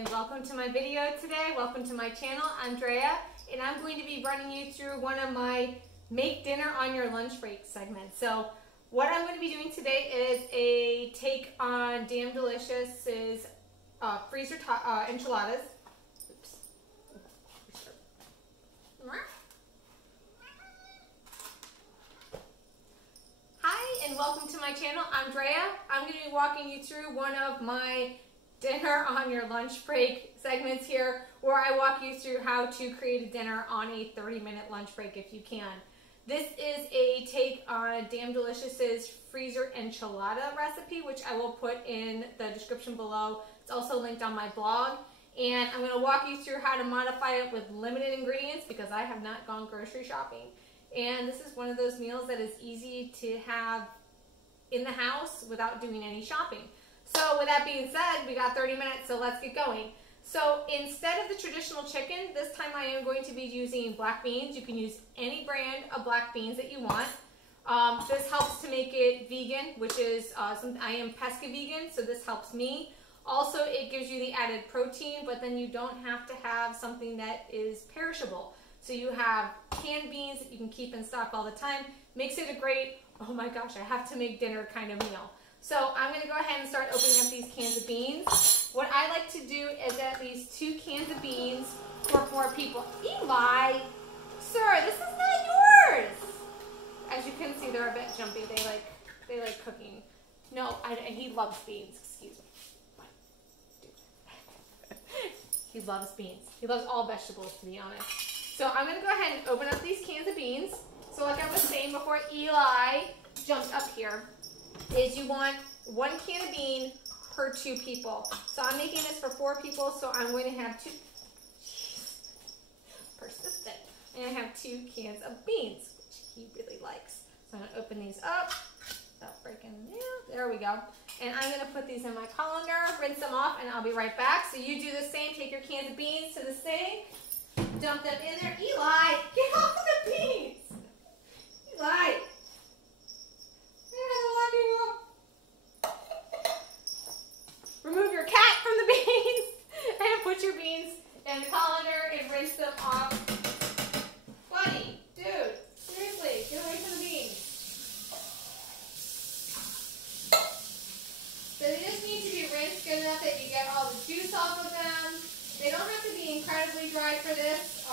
and welcome to my video today. Welcome to my channel, Andrea, and I'm going to be running you through one of my make dinner on your lunch break segments. So what I'm going to be doing today is a take on Damn Delicious's freezer enchiladas. Oops. Hi and welcome to my channel, Andrea. I'm going to be walking you through one of my dinner on your lunch break segments here, where I walk you through how to create a dinner on a 30-minute lunch break if you can. This is a take on Damn Delicious's freezer enchilada recipe, which I will put in the description below. It's also linked on my blog. And I'm going to walk you through how to modify it with limited ingredients because I have not gone grocery shopping. And this is one of those meals that is easy to have in the house without doing any shopping. So with that being said, we got 30 minutes, so let's get going. So instead of the traditional chicken, this time I am going to be using black beans. You can use any brand of black beans that you want. This helps to make it vegan, which is, I am pesca vegan, so this helps me. Also, it gives you the added protein, but then you don't have to have something that is perishable. So you have canned beans that you can keep in stock all the time. Makes it a great, oh my gosh, I have to make dinner kind of meal. So I'm going to go ahead and start opening up these cans of beans. What I like to do is at least 2 cans of beans for 4 people. Eli, sir, this is not yours. As you can see, they're a bit jumpy. They like cooking. No, he loves beans. Excuse me. He loves beans. He loves all vegetables, to be honest. So I'm going to go ahead and open up these cans of beans. So like I was saying before Eli jumped up here, is you want 1 can of bean per 2 people. So I'm making this for 4 people, so I'm going to have 2, persistent. And I have 2 cans of beans, which he really likes. So I'm going to open these up without breaking them down. There we go. And I'm going to put these in my colander, rinse them off, and I'll be right back. So you do the same. Take your cans of beans to the sink. Dump them in there. Eli, get off of the beans. Eli. Remove your cat from the beans and put your beans in the colander and rinse them off. Buddy, dude, seriously, get away from the beans. So they just need to be rinsed good enough that you get all the juice off of them. They don't have to be incredibly dry for this.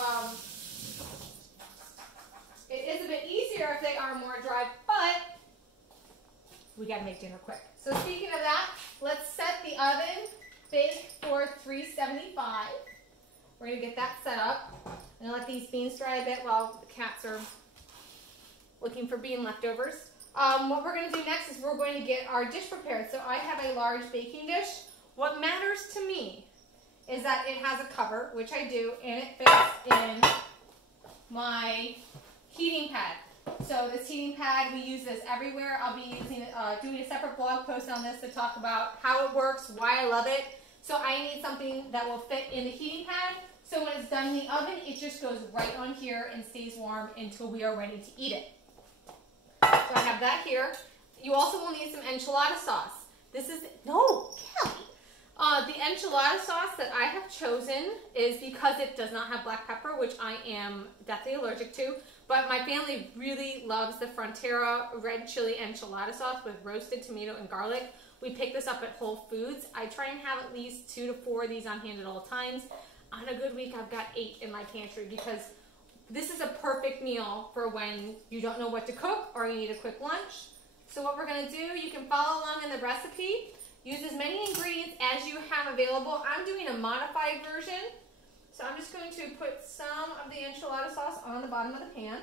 It is a bit easier if they are more dry, but we gotta make dinner quick. So speaking of that, let's set the oven bake for 375. We're gonna get that set up. I'm gonna let these beans dry a bit while the cats are looking for bean leftovers. What we're gonna do next is we're going to get our dish prepared. So I have a large baking dish. What matters to me is that it has a cover, which I do, and it fits in my heating pad. So this heating pad, we use this everywhere. I'll be using doing a separate blog post on this to talk about how it works, why I love it. So I need something that will fit in the heating pad. So when it's done in the oven, it just goes right on here and stays warm until we are ready to eat it. So I have that here. You also will need some enchilada sauce. This is, no, Kelly. The enchilada sauce that I have chosen is because it does not have black pepper, which I am deathly allergic to. But my family really loves the Frontera red chili enchilada sauce with roasted tomato and garlic. We pick this up at Whole Foods. I try and have at least 2 to 4 of these on hand at all times. On a good week, I've got 8 in my pantry because this is a perfect meal for when you don't know what to cook or you need a quick lunch. So what we're going to do, you can follow along in the recipe. Use as many ingredients as you have available. I'm doing a modified version. So I'm just going to put some of the enchilada sauce on the bottom of the pan.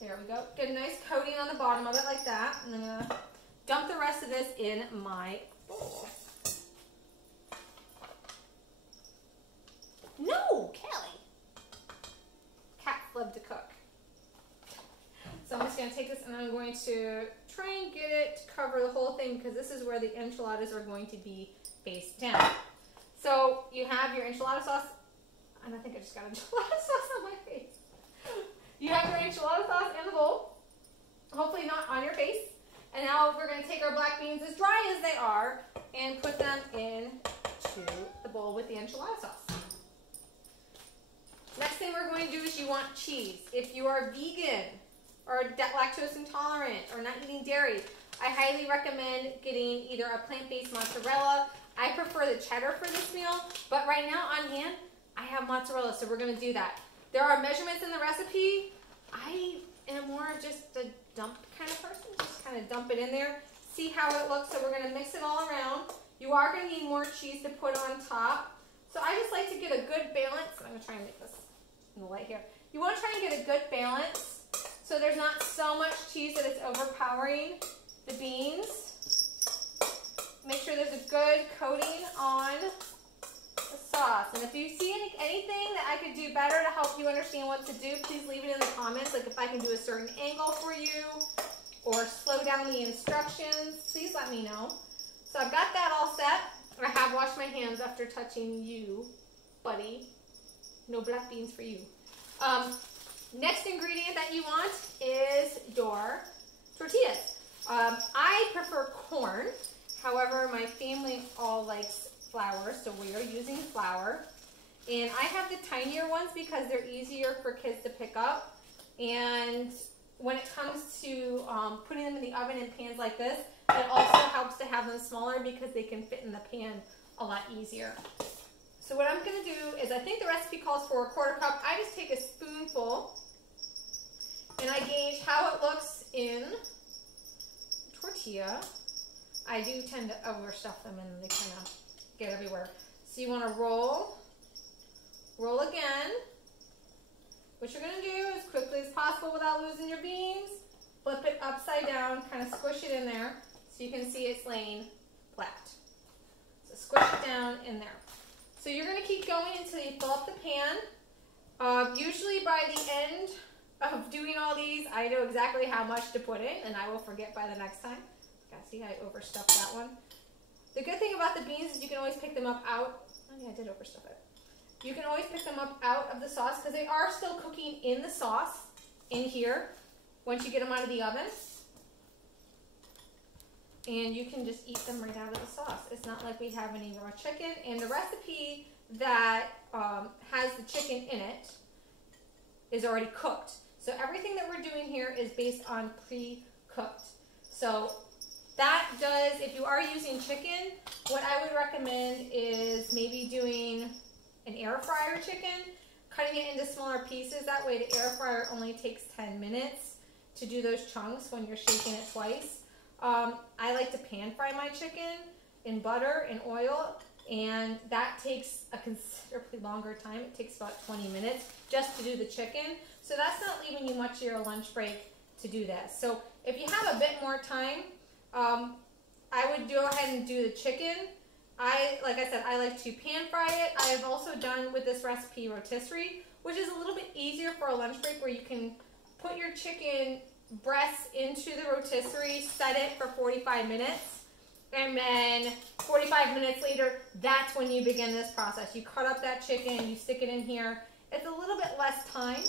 There we go. Get a nice coating on the bottom of it like that. And I'm going to dump the rest of this in my bowl. No, Kelly. Cats love to cook. So I'm just going to take this and I'm going to try and get it to cover the whole thing because this is where the enchiladas are going to be face down. So you have your enchilada sauce, and I think I just got enchilada sauce on my face. You have your enchilada sauce in the bowl, hopefully not on your face. And now we're going to take our black beans as dry as they are and put them Next thing we're going to do is you want cheese. If you are vegan or lactose intolerant or not eating dairy, I highly recommend getting either a plant-based mozzarella. I prefer the cheddar for this meal, but right now on hand, I have mozzarella, so we're going to do that. There are measurements in the recipe. I am more of just a dump kind of person, just kind of dump it in there, see how it looks. So we're going to mix it all around. You are going to need more cheese to put on top. So I just like to get a good balance. I'm going to try and make this in the light here. You want to try and get a good balance so there's not so much cheese that it's overpowering the beans. Make sure there's a good coating on the sauce. And if you see anything that I could do better to help you understand what to do, please leave it in the comments. Like if I can do a certain angle for you or slow down the instructions, please let me know. So I've got that all set. I have washed my hands after touching you, buddy. No black beans for you. Next ingredient that you want is your tortillas. I prefer corn. However, my family all likes flour, so we are using flour. And I have the tinier ones because they're easier for kids to pick up. And when it comes to putting them in the oven in pans like this, it also helps to have them smaller because they can fit in the pan a lot easier. So what I'm going to do is, I think the recipe calls for a 1/4 cup. I just take a spoonful and I gauge how it looks in tortilla. I do tend to overstuff them and they kind of get everywhere. So you want to roll again. What you're going to do as quickly as possible without losing your beans, flip it upside down, kind of squish it in there so you can see it's laying flat. So squish it down in there. So you're going to keep going until you fill up the pan. Usually by the end of doing all these, I know exactly how much to put in, and I will forget by the next time. See, I overstuffed that one. The good thing about the beans is you can always pick them up out. Oh yeah, I did overstuff it. You can always pick them up out of the sauce because they are still cooking in the sauce in here once you get them out of the oven. And you can just eat them right out of the sauce. It's not like we have any raw chicken. And the recipe that has the chicken in it is already cooked. So everything that we're doing here is based on pre-cooked. So that does, if you are using chicken, what I would recommend is maybe doing an air fryer chicken, cutting it into smaller pieces. That way the air fryer only takes 10 minutes to do those chunks when you're shaking it twice. I like to pan fry my chicken in butter and oil, and that takes a considerably longer time. It takes about 20 minutes just to do the chicken. So that's not leaving you much of your lunch break to do this. So if you have a bit more time, I would go ahead and do the chicken. Like I said, I like to pan fry it. I have also done with this recipe rotisserie, which is a little bit easier for a lunch break where you can put your chicken breasts into the rotisserie, set it for 45 minutes, and then 45 minutes later, that's when you begin this process. You cut up that chicken, you stick it in here. It's a little bit less time,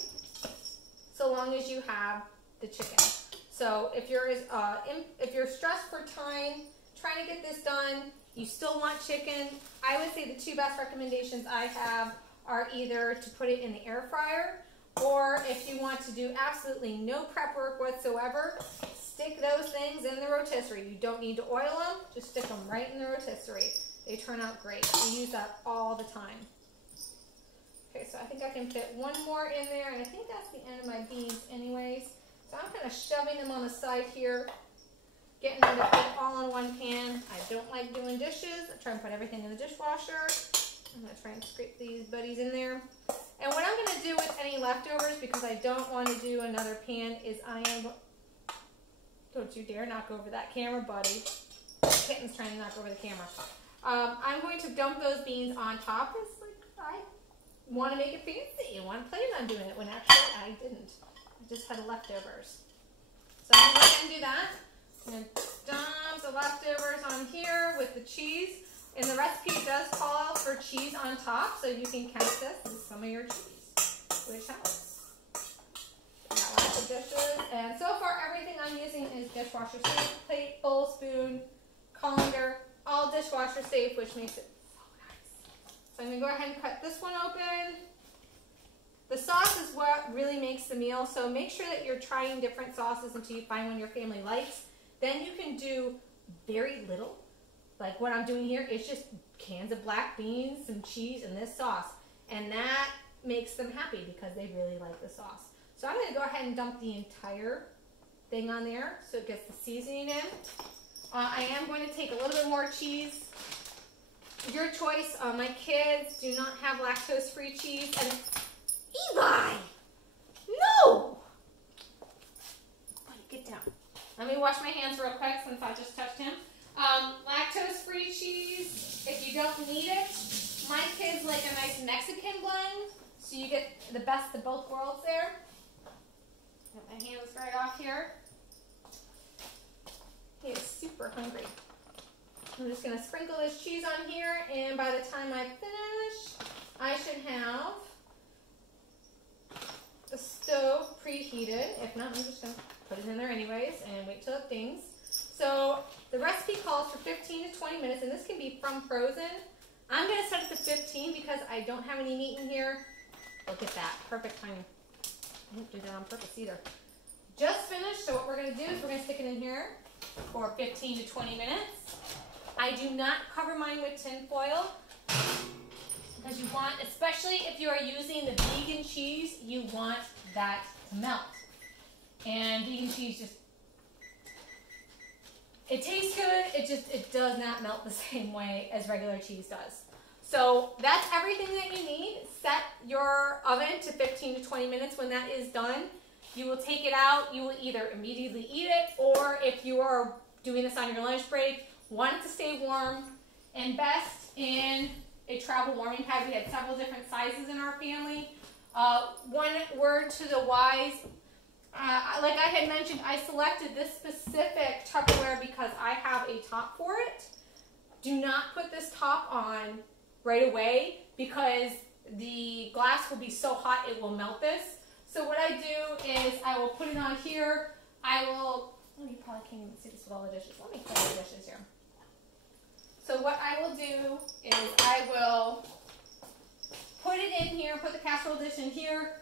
so long as you have the chicken. So if you're stressed for time, trying to get this done, you still want chicken, I would say the two best recommendations I have are either to put it in the air fryer, or if you want to do absolutely no prep work whatsoever, stick those things in the rotisserie. You don't need to oil them, just stick them right in the rotisserie. They turn out great. We use that all the time. Okay, so I think I can fit one more in there, and I think that's the end of my beans anyways. So I'm kind of shoving them on the side here, getting them to fit all in one pan. I don't like doing dishes. I try and put everything in the dishwasher. I'm going to try and scrape these buddies in there. And what I'm going to do with any leftovers, because I don't want to do another pan, is don't you dare knock over that camera, buddy. Kitten's trying to knock over the camera. I'm going to dump those beans on top. It's like, I want to make it fancy. I want to plan on doing it when actually I didn't. I just had leftovers. So I'm going to go ahead and do that. I'm going to dump the leftovers on here with the cheese. And the recipe does call for cheese on top, so you can count this as some of your cheese, which helps. Got lots of dishes. And so far, everything I'm using is dishwasher safe. Plate, bowl, spoon, colander, all dishwasher safe, which makes it so nice. So I'm going to go ahead and cut this one open. The sauce is what really makes the meal, so make sure that you're trying different sauces until you find one your family likes. Then you can do very little. Like what I'm doing here is just cans of black beans, some cheese, and this sauce. And that makes them happy because they really like the sauce. So I'm going to go ahead and dump the entire thing on there so it gets the seasoning in. I am going to take a little bit more cheese. Your choice. My kids do not have lactose-free cheese. And Eli! No! Get down. Let me wash my hands real quick since I just touched him. Lactose-free cheese, if you don't need it. My kids like a nice Mexican blend, so you get the best of both worlds there. Get my hands right off here. He is super hungry. I'm just going to sprinkle this cheese on here, and by the time I finish, I should have the stove preheated. If not, I'm just going to put it in there anyways and wait till it dings. So the recipe calls for 15 to 20 minutes, and this can be from frozen. I'm going to set it to 15 because I don't have any meat in here. Look at that. Perfect timing. I didn't do that on purpose either. Just finished, so what we're going to do is we're going to stick it in here for 15 to 20 minutes. I do not cover mine with tin foil because you want, especially if you are using the vegan cheese, you want that to melt. And vegan cheese just, it tastes good, it does not melt the same way as regular cheese does. So that's everything that you need. Set your oven to 15 to 20 minutes. When that is done, you will take it out. You will either immediately eat it, or if you are doing this on your lunch break, want it to stay warm, and best in a travel warming pad. We had several different sizes in our family. One word to the wise, like I had mentioned, I selected this specific Tupperware because I have a top for it. Do not put this top on right away because the glass will be so hot it will melt this. So what I do is I will put it on here. I will, oh, you probably can't even see this with all the dishes. Let me clean the dishes here. So what I will do is I will put it in here, put the casserole dish in here,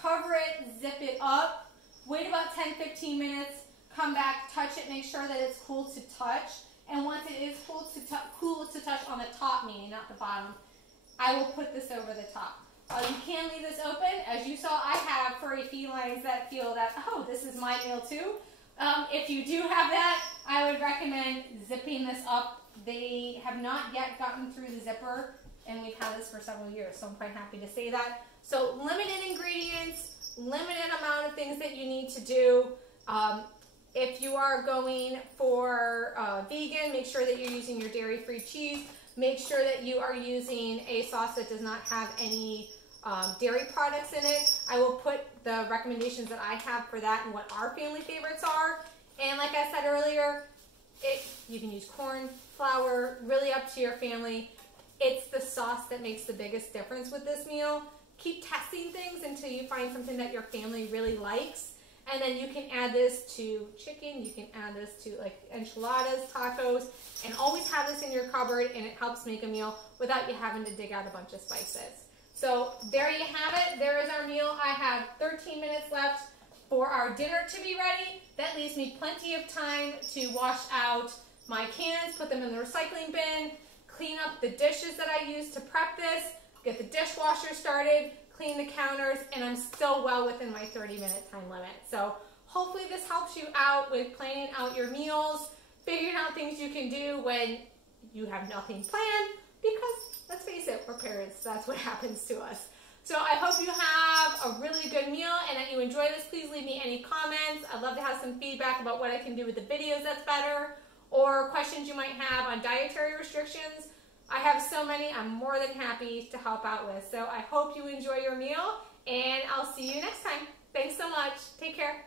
cover it, zip it up, wait about 10-15 minutes, come back, touch it, make sure that it's cool to touch. And once it is cool to touch on the top, meaning not the bottom, I will put this over the top. You can leave this open. As you saw, I have furry felines that feel that, oh, this is my meal too. If you do have that, I would recommend zipping this up. They have not yet gotten through the zipper, and we've had this for several years, so I'm quite happy to say that. So limited ingredients, limited amount of things that you need to do. If you are going for vegan, make sure that you're using your dairy-free cheese. Make sure that you are using a sauce that does not have any dairy products in it. I will put the recommendations that I have for that and what our family favorites are. And like I said earlier, you can use corn, flour, really up to your family. It's the sauce that makes the biggest difference with this meal. Keep testing things until you find something that your family really likes. And then you can add this to chicken, you can add this to like enchiladas, tacos, and always have this in your cupboard, and it helps make a meal without you having to dig out a bunch of spices. So there you have it. There is our meal. I have 13 minutes left for our dinner to be ready. That leaves me plenty of time to wash out my cans, put them in the recycling bin, clean up the dishes that I used to prep this, get the dishwasher started, clean the counters, and I'm still well within my 30-minute time limit. So hopefully this helps you out with planning out your meals, figuring out things you can do when you have nothing planned, because let's face it, we're parents, that's what happens to us. So I hope you have a really good meal and that you enjoy this. Please leave me any comments. I'd love to have some feedback about what I can do with the videos that's better, or questions you might have on dietary restrictions. I have so many I'm more than happy to help out with. So I hope you enjoy your meal, and I'll see you next time. Thanks so much. Take care.